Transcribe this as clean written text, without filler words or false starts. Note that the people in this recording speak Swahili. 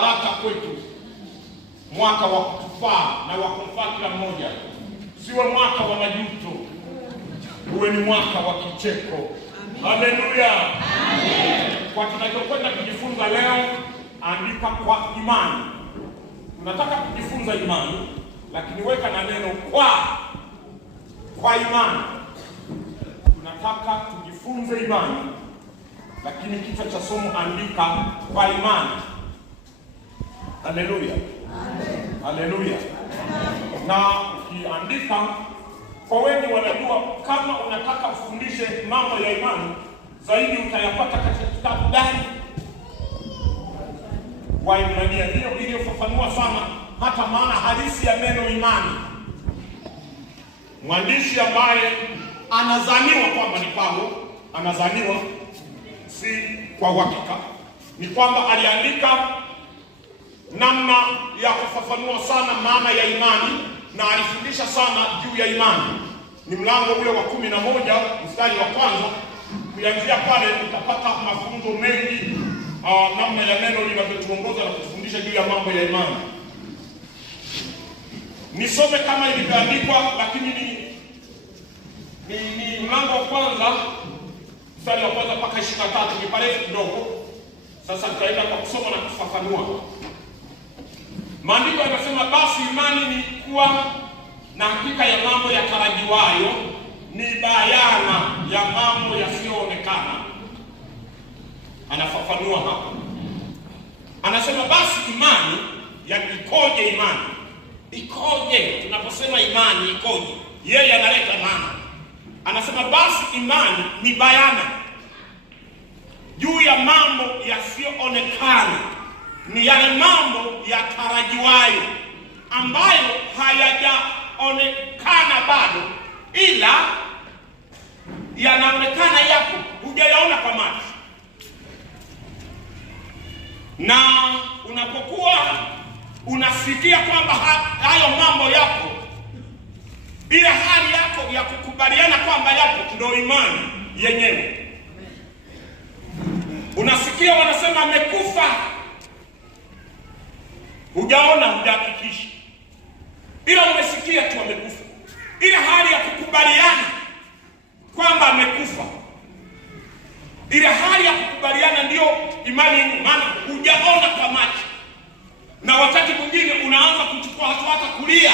Baraka kwetu, mwaka wa kutufaa na wa kumfaa kila mmoja. Siwe mwaka wa majuto, uwe ni mwaka wa kicheko. Haleluya, amen. Kwa tunachokwenda kujifunza leo, andika kwa imani. Tunataka kujifunza imani, lakini weka na neno kwa imani. Tunataka tujifunze imani, lakini kichwa cha somo andika kwa imani. Haleluya, amen. Haleluya. Na ukiandika, kwa wengi wanajua kama unataka ufundishe mambo ya imani zaidi utayapata katika kitabu gani? Waebrania. Ndio iliyofafanua sana hata maana halisi ya neno imani. Mwandishi ambaye anazaniwa kwamba ni Paulo, anazaniwa si kwa uhakika, ni kwamba aliandika namna ya kufafanua sana maana ya imani na alifundisha sana juu ya imani. Ni mlango ule wa 11 mstari wa kwanza. Kuanzia pale utapata mafunzo mengi namna ya neno linavyotuongoza na kufundisha juu ya mambo ya imani. Nisome kama ilivyoandikwa, lakini ni mlango wa kwanza mstari wa kwanza mpaka 23. Ni parefu kidogo. Sasa tutaenda kwa kusoma na kufafanua. Maandiko yanasema, basi imani ni kuwa na hakika ya mambo yatarajiwayo, ni bayana ya mambo yasiyoonekana. Anafafanua hapa. Anasema basi imani, yani ikoje imani? Ikoje? Tunaposema imani ikoje? Yeye analeta maana. Anasema basi imani ni bayana juu ya mambo yasiyoonekana, ni yale mambo yatarajiwayo ambayo hayajaonekana bado, ila yanaonekana yapo, hujayaona kwa macho. Na unapokuwa unasikia kwamba hayo mambo yapo, bila hali yako ya kukubaliana kwamba yapo, ndio imani yenyewe. Unasikia wanasema amekufa, hujaona, hujahakikisha, ila umesikia tu amekufa. Ila hali ya kukubaliana kwamba amekufa, ila hali ya kukubaliana ndio imani yenyewe, maana hujaona kwa macho. Na wakati mwingine unaanza kuchukua hatua hata kulia